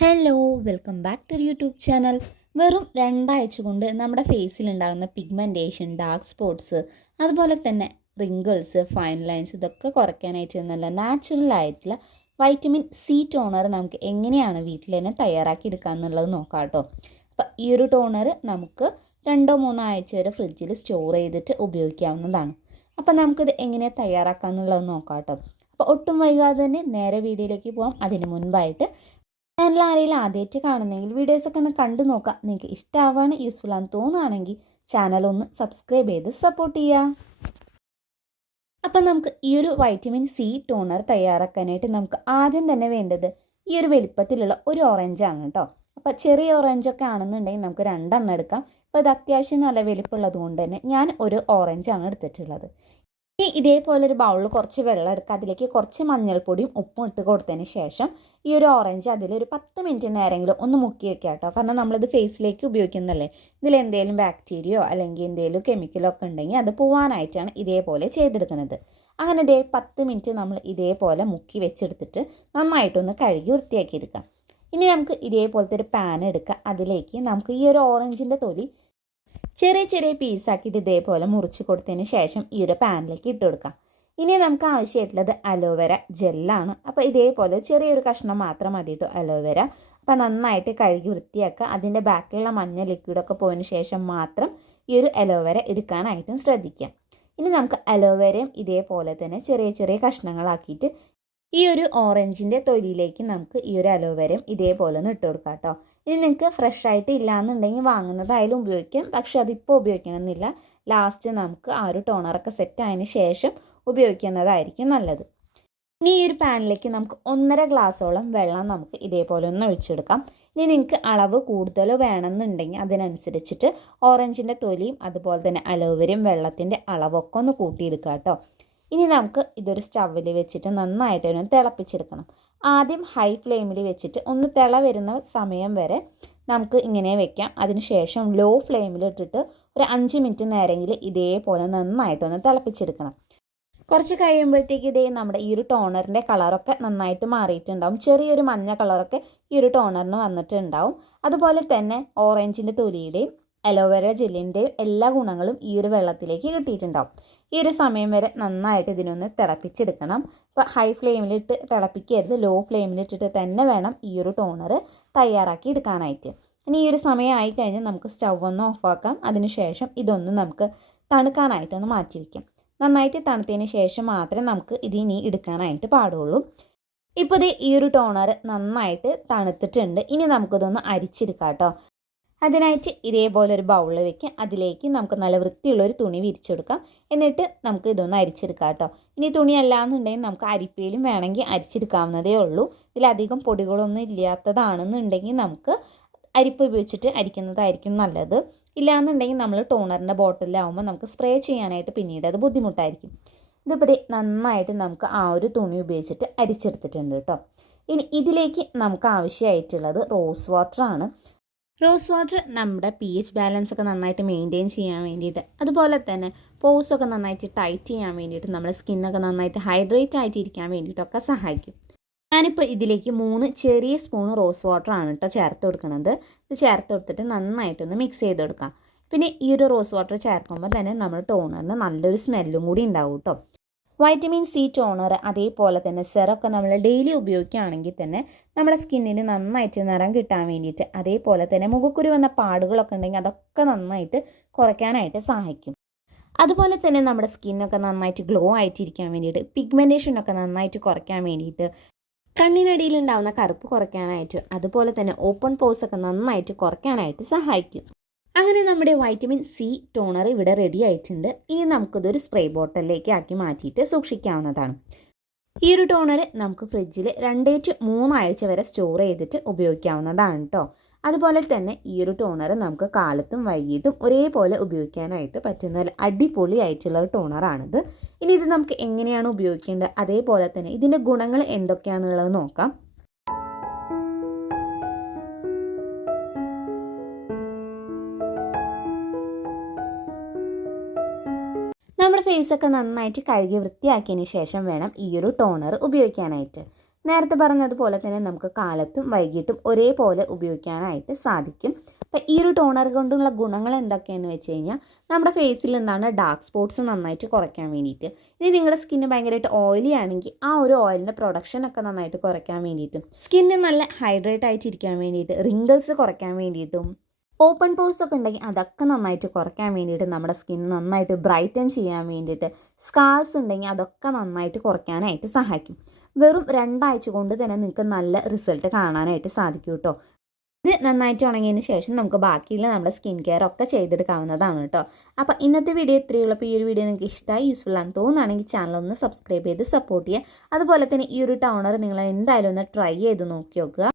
Hello welcome back to YouTube channel. വെറും 2 ആഴ്ച കൊണ്ട് നമ്മുടെ ഫേസിലുണ്ടാകുന്ന പിഗ്മെൻറ്റേഷൻ, ഡാർക്ക് സ്പോട്ട്സ്, അതുപോലെ തന്നെ റിങ്കിൾസ്, ഫൈൻ ലൈൻസ് ഇതൊക്കെ കുറയ്ക്കാനായിട്ട് നല്ല നാച്ചുറൽ ആയിട്ടുള്ള വൈറ്റമിൻ സി ടോണർ നമുക്ക് എങ്ങനെയാണ് വീട്ടിൽ തന്നെ തയ്യാറാക്കി എടുക്കുക എന്നുള്ളത് നോക്കാം കേട്ടോ. അപ്പോൾ ഈ ഒരു ടോണർ നമുക്ക് 2-3 ആഴ്ച വരെ ഫ്രിഡ്ജിൽ സ്റ്റോർ ചെയ്തിട്ട് ഉപയോഗിക്കാവുന്നതാണ്. അപ്പോൾ നമുക്കിത് എങ്ങനെയാണ് തയ്യാറാക്കുക എന്നുള്ളത് നോക്കാം കേട്ടോ. അപ്പോൾ ഒട്ടും വൈകാതെ തന്നെ നേരെ വീഡിയോയിലേക്ക് പോകാം. അതിന് മുൻപായിട്ട് ചാനൽ ആരെങ്കിലും ആദ്യമായിട്ട് കാണുന്നെങ്കിൽ വീഡിയോസൊക്കെ ഒന്ന് കണ്ടു നോക്കാം. നിങ്ങൾക്ക് ഇഷ്ടമാവാണ്, യൂസ്ഫുൾ ആണെന്ന് തോന്നുകയാണെങ്കിൽ ചാനൽ ഒന്ന് സബ്സ്ക്രൈബ് ചെയ്ത് സപ്പോർട്ട് ചെയ്യുക. അപ്പം നമുക്ക് ഈ ഒരു വൈറ്റമിൻ സി ടോണർ തയ്യാറാക്കാനായിട്ട് നമുക്ക് ആദ്യം തന്നെ വേണ്ടത് ഈ ഒരു വലിപ്പത്തിലുള്ള ഒരു ഓറഞ്ചാണ് കേട്ടോ. അപ്പോൾ ചെറിയ ഓറഞ്ചൊക്കെ ആണെന്നുണ്ടെങ്കിൽ നമുക്ക് 2 എണ്ണം എടുക്കാം. അപ്പോൾ ഇത് അത്യാവശ്യം നല്ല വലിപ്പമുള്ളത് കൊണ്ട് തന്നെ ഞാൻ ഒരു ഓറഞ്ചാണ് എടുത്തിട്ടുള്ളത്. ഇനി ഇതേപോലെ ഒരു ബൗളിൽ കുറച്ച് വെള്ളം എടുക്കുക. അതിലേക്ക് കുറച്ച് മഞ്ഞൾപ്പൊടിയും ഉപ്പും ഇട്ട് കൊടുത്തതിന് ശേഷം ഈ ഒരു ഓറഞ്ച് അതിലൊരു 10 മിനിറ്റ് നേരമെങ്കിലും ഒന്ന് മുക്കി വെക്കുക കേട്ടോ. കാരണം നമ്മളിത് ഫേസിലേക്ക് ഉപയോഗിക്കുന്നതല്ലേ, ഇതിൽ എന്തെങ്കിലും ബാക്ടീരിയയോ അല്ലെങ്കിൽ എന്തെങ്കിലും കെമിക്കലോ ഒക്കെ ഉണ്ടെങ്കിൽ അത് പോവാനായിട്ടാണ് ഇതേപോലെ ചെയ്തെടുക്കുന്നത്. അങ്ങനെ 10 മിനിറ്റ് നമ്മൾ ഇതേപോലെ മുക്കി വെച്ചെടുത്തിട്ട് നന്നായിട്ടൊന്ന് കഴുകി വൃത്തിയാക്കി എടുക്കാം. ഇനി നമുക്ക് ഇതേപോലത്തെ ഒരു പാൻ എടുക്കുക. അതിലേക്ക് നമുക്ക് ഈ ഒരു ഓറഞ്ചിൻ്റെ തൊലി ചെറിയ ചെറിയ പീസാക്കിയിട്ട് ഇതേപോലെ മുറിച്ച് കൊടുത്തതിന് ശേഷം ഈ ഒരു പാനിലേക്ക് ഇട്ട് കൊടുക്കാം. ഇനി നമുക്ക് ആവശ്യമായിട്ടുള്ളത് അലോവേര ജെല്ലാണ്. അപ്പോൾ ഇതേപോലെ ചെറിയൊരു കഷ്ണം മാത്രം മതി കേട്ടോ അലോവേര. അപ്പോൾ നന്നായിട്ട് കഴുകി വൃത്തിയാക്കുക. അതിൻ്റെ ബാക്കിലുള്ള മഞ്ഞ ലിക്വിഡൊക്കെ പോയതിന് ശേഷം മാത്രം ഈ ഒരു അലോവേര എടുക്കാനായിട്ടും ശ്രദ്ധിക്കാം. ഇനി നമുക്ക് അലോവേരയും ഇതേപോലെ തന്നെ ചെറിയ ചെറിയ കഷ്ണങ്ങളാക്കിയിട്ട് ഈ ഒരു ഓറഞ്ചിൻ്റെ തൊലിയിലേക്ക് നമുക്ക് ഈ ഒരു അലോവേരയും ഇതേപോലെ ഒന്ന് ഇട്ട് കൊടുക്കാം കേട്ടോ. ഇനി നിങ്ങൾക്ക് ഫ്രഷ് ആയിട്ട് ഇല്ലയെന്നുണ്ടെങ്കിൽ വാങ്ങുന്നതായാലും ഉപയോഗിക്കാം. പക്ഷെ അതിപ്പോൾ ഉപയോഗിക്കണമെന്നില്ല. ലാസ്റ്റ് നമുക്ക് ആ ഒരു ടോണറൊക്കെ സെറ്റ് ആയതിന് ശേഷം ഉപയോഗിക്കുന്നതായിരിക്കും നല്ലത്. ഇനി ഈ ഒരു പാനിലേക്ക് നമുക്ക് 1.5 ഗ്ലാസോളം വെള്ളം നമുക്ക് ഇതേപോലെ ഒന്ന് ഒഴിച്ചെടുക്കാം. ഇനി നിങ്ങൾക്ക് അളവ് കൂടുതൽ വേണമെന്നുണ്ടെങ്കിൽ അതിനനുസരിച്ചിട്ട് ഓറഞ്ചിൻ്റെ തൊലിയും അതുപോലെ തന്നെ അലോവേരയും വെള്ളത്തിൻ്റെ അളവൊക്കെ ഒന്ന് കൂട്ടിയെടുക്കാം കേട്ടോ. ഇനി നമുക്ക് ഇതൊരു സ്റ്റൗവിൽ വെച്ചിട്ട് നന്നായിട്ട് ഒന്ന് തിളപ്പിച്ചെടുക്കണം. ആദ്യം ഹൈ ഫ്ലെയിമിൽ വെച്ചിട്ട് ഒന്ന് തിള വരുന്ന സമയം വരെ നമുക്ക് ഇങ്ങനെ വെക്കാം. അതിനുശേഷം ലോ ഫ്ലെയിമിൽ ഇട്ടിട്ട് ഒരു 5 മിനിറ്റ് നേരമെങ്കിൽ ഇതേപോലെ നന്നായിട്ടൊന്ന് തിളപ്പിച്ചെടുക്കണം. കുറച്ച് കഴിയുമ്പോഴത്തേക്ക് നമ്മുടെ ഈ ഒരു ടോണറിൻ്റെ കളറൊക്കെ നന്നായിട്ട് മാറിയിട്ടുണ്ടാവും. ചെറിയൊരു മഞ്ഞ കളറൊക്കെ ഈ ഒരു ടോണറിന് വന്നിട്ടുണ്ടാവും. അതുപോലെ തന്നെ ഓറഞ്ചിൻ്റെ തൊലിയുടെയും അലോവേര ജെല്ലിൻ്റെയും എല്ലാ ഗുണങ്ങളും ഈ ഒരു വെള്ളത്തിലേക്ക് കിട്ടിയിട്ടുണ്ടാവും. ഈ ഒരു സമയം വരെ നന്നായിട്ട് ഇതിനൊന്ന് തിളപ്പിച്ചെടുക്കണം. ഇപ്പോൾ ഹൈ ഫ്ലെയിമിലിട്ട് തിളപ്പിക്കരുത്, ലോ ഫ്ലെയിമിലിട്ടിട്ട് തന്നെ വേണം ഈ ഒരു ടോണർ തയ്യാറാക്കി എടുക്കാനായിട്ട്. ഇനി ഈ ഒരു സമയം ആയിക്കഴിഞ്ഞാൽ നമുക്ക് സ്റ്റൗ ഒന്ന് ഓഫാക്കാം. അതിനുശേഷം ഇതൊന്ന് നമുക്ക് തണുക്കാനായിട്ടൊന്ന് മാറ്റി വയ്ക്കാം. നന്നായിട്ട് തണുത്തതിന് ശേഷം മാത്രമേ നമുക്ക് ഇതിനി എടുക്കാനായിട്ട് പാടുള്ളൂ. ഇപ്പോൾ ഈ ഒരു ടോണർ നന്നായിട്ട് തണുത്തിട്ടുണ്ട്. ഇനി നമുക്കിതൊന്ന് അരിച്ചെടുക്കാം കേട്ടോ. അതിനായിട്ട് ഇതേപോലെ ഒരു ബൗളിൽ വെക്കാം. അതിലേക്ക് നമുക്ക് നല്ല വൃത്തിയുള്ളൊരു തുണി വിരിച്ചെടുക്കാം. എന്നിട്ട് നമുക്ക് ഇതൊന്ന് അരിച്ചെടുക്കാം കേട്ടോ. ഇനി തുണി അല്ലാന്നുണ്ടെങ്കിൽ നമുക്ക് അരിപ്പയിലും വേണമെങ്കിൽ അരിച്ചെടുക്കാവുന്നതേ ഉള്ളൂ. ഇതിലധികം പൊടികളൊന്നും ഇല്ലാത്തതാണെന്നുണ്ടെങ്കിൽ നമുക്ക് അരിപ്പ് ഉപയോഗിച്ചിട്ട് അരിക്കുന്നതായിരിക്കും നല്ലത്. ഇല്ലയെന്നുണ്ടെങ്കിൽ നമ്മൾ ടോണറിൻ്റെ ബോട്ടിലാവുമ്പോൾ നമുക്ക് സ്പ്രേ ചെയ്യാനായിട്ട് പിന്നീട് അത് ബുദ്ധിമുട്ടായിരിക്കും. ഇതിപ്പോൾ നന്നായിട്ട് നമുക്ക് ആ ഒരു തുണി ഉപയോഗിച്ചിട്ട് അരിച്ചെടുത്തിട്ടുണ്ട് കേട്ടോ. ഇനി ഇതിലേക്ക് നമുക്ക് ആവശ്യമായിട്ടുള്ളത് റോസ് വാട്ടറാണ്. റോസ് വാട്ടർ നമ്മുടെ pH ബാലൻസ് ഒക്കെ നന്നായിട്ട് മെയിൻറ്റെയിൻ ചെയ്യാൻ വേണ്ടിയിട്ട്, അതുപോലെ തന്നെ പോഴ്സൊക്കെ നന്നായിട്ട് ടൈറ്റ് ചെയ്യാൻ വേണ്ടിയിട്ട്, നമ്മുടെ സ്കിന്നൊക്കെ നന്നായിട്ട് ഹൈഡ്രേറ്റ് ആയിട്ട് ഇരിക്കാൻ വേണ്ടിയിട്ടൊക്കെ സഹായിക്കും. ഞാനിപ്പോൾ ഇതിലേക്ക് 3 ചെറിയ സ്പൂൺ റോസ് വാട്ടറാണ് കേട്ടോ ചേർത്ത് കൊടുക്കുന്നത്. ഇത് ചേർത്ത് കൊടുത്തിട്ട് നന്നായിട്ടൊന്ന് മിക്സ് ചെയ്ത് കൊടുക്കാം. പിന്നെ ഈ ഒരു റോസ് വാട്ടർ ചേർക്കുമ്പോൾ തന്നെ നമ്മുടെ ടോണറിന് നല്ലൊരു സ്മെല്ലും കൂടി ഉണ്ടാവും കേട്ടോ. വൈറ്റമിൻ സി ടോണർ അതേപോലെ തന്നെ സെറമൊക്കെ നമ്മൾ ഡെയിലി ഉപയോഗിക്കുകയാണെങ്കിൽ തന്നെ നമ്മുടെ സ്കിന്നിന് നന്നായിട്ട് നിറം കിട്ടാൻ വേണ്ടിയിട്ട്, അതേപോലെ തന്നെ മുഖക്കുരു വന്ന പാടുകളൊക്കെ ഉണ്ടെങ്കിൽ അതൊക്കെ നന്നായിട്ട് കുറയ്ക്കാനായിട്ട് സഹായിക്കും. അതുപോലെ തന്നെ നമ്മുടെ സ്കിന്നൊക്കെ നന്നായിട്ട് ഗ്ലോ ആയിട്ടിരിക്കാൻ വേണ്ടിയിട്ട്, പിഗ്മെൻറ്റേഷനൊക്കെ നന്നായിട്ട് കുറയ്ക്കാൻ വേണ്ടിയിട്ട്, കണ്ണിനടിയിലുണ്ടാവുന്ന കറുപ്പ് കുറയ്ക്കാനായിട്ട്, അതുപോലെ തന്നെ ഓപ്പൺ പോഴ്സൊക്കെ നന്നായിട്ട് കുറയ്ക്കാനായിട്ട് സഹായിക്കും. അങ്ങനെ നമ്മുടെ വൈറ്റമിൻ സി ടോണർ ഇവിടെ റെഡി ആയിട്ടുണ്ട്. ഇനി നമുക്കിതൊരു സ്പ്രേ ബോട്ടിലേക്ക് ആക്കി മാറ്റിയിട്ട് സൂക്ഷിക്കാവുന്നതാണ്. ഈ ഒരു ടോണർ നമുക്ക് ഫ്രിഡ്ജിൽ 2-3 ആഴ്ച വരെ സ്റ്റോർ ചെയ്തിട്ട് ഉപയോഗിക്കാവുന്നതാണ് കേട്ടോ. അതുപോലെ തന്നെ ഈ ഒരു ടോണർ നമുക്ക് കാലത്തും വൈകിട്ടും ഒരേപോലെ ഉപയോഗിക്കാനായിട്ട് പറ്റുന്ന അടിപൊളി ആയിട്ടുള്ള ഒരു ടോണറാണിത്. ഇനി ഇത് നമുക്ക് എങ്ങനെയാണ് ഉപയോഗിക്കേണ്ടത്, അതേപോലെ തന്നെ ഇതിൻ്റെ ഗുണങ്ങൾ എന്തൊക്കെയാണെന്നുള്ളത് നോക്കാം. നമ്മുടെ ഫേസൊക്കെ നന്നായിട്ട് കഴുകി വൃത്തിയാക്കിയതിന് ശേഷം വേണം ഈ ഒരു ടോണർ ഉപയോഗിക്കാനായിട്ട്. നേരത്തെ പറഞ്ഞതുപോലെ തന്നെ നമുക്ക് കാലത്തും വൈകിട്ടും ഒരേപോലെ ഉപയോഗിക്കാനായിട്ട് സാധിക്കും. അപ്പോൾ ഈ ഒരു ടോണർ കൊണ്ടുള്ള ഗുണങ്ങൾ എന്തൊക്കെയാണെന്ന് വെച്ച് കഴിഞ്ഞാൽ നമ്മുടെ ഫേസിൽ നിന്നാണ് ഡാർക്ക് സ്പോട്ട്സ് നന്നായിട്ട് കുറയ്ക്കാൻ വേണ്ടിയിട്ട്. ഇനി നിങ്ങളുടെ സ്കിന്ന് ഭയങ്കരമായിട്ട് ഓയിലി ആണെങ്കിൽ ആ ഒരു ഓയിലിൻ്റെ പ്രൊഡക്ഷനൊക്കെ നന്നായിട്ട് കുറയ്ക്കാൻ വേണ്ടിയിട്ടും സ്കിന്ന് നല്ല ഹൈഡ്രേറ്റ് ആയിട്ടിരിക്കാൻ വേണ്ടിയിട്ട് റിങ്കിൾസ് കുറയ്ക്കാൻ വേണ്ടിയിട്ടും ഓപ്പൺ പോർസ് ഒക്കെ ഉണ്ടെങ്കിൽ അതൊക്കെ നന്നായിട്ട് കുറയ്ക്കാൻ വേണ്ടിയിട്ട് നമ്മുടെ സ്കിൻ നന്നായിട്ട് ബ്രൈറ്റൻ ചെയ്യാൻ വേണ്ടിയിട്ട് സ്കാർസ് ഉണ്ടെങ്കിൽ അതൊക്കെ നന്നായിട്ട് കുറയ്ക്കാനായിട്ട് സഹായിക്കും. വെറും 2 ആഴ്ച കൊണ്ട് തന്നെ നിങ്ങൾക്ക് നല്ല റിസൾട്ട് കാണാനായിട്ട് സാധിക്കും കേട്ടോ. ഇത് നന്നായിട്ട് ഉണങ്ങിയതിന് ശേഷം നമുക്ക് ബാക്കിയുള്ള നമ്മുടെ സ്കിൻ കെയർ ഒക്കെ ചെയ്തെടുക്കാവുന്നതാണ് കേട്ടോ. അപ്പോൾ ഇന്നത്തെ വീഡിയോ ഇത്രയേ ഉള്ളൂ. അപ്പോൾ ഈ ഒരു വീഡിയോ നിങ്ങൾക്ക് ഇഷ്ടമായി യൂസ്ഫുൾ ആണെന്ന് തോന്നുകയാണെങ്കിൽ ചാനൽ ഒന്ന് സബ്സ്ക്രൈബ് ചെയ്ത് സപ്പോർട്ട് ചെയ്യുക. അതുപോലെ തന്നെ ഈ ഒരു ടോണർ നിങ്ങൾ എന്തായാലും ഒന്ന് ട്രൈ ചെയ്ത് നോക്കി നോക്കുക.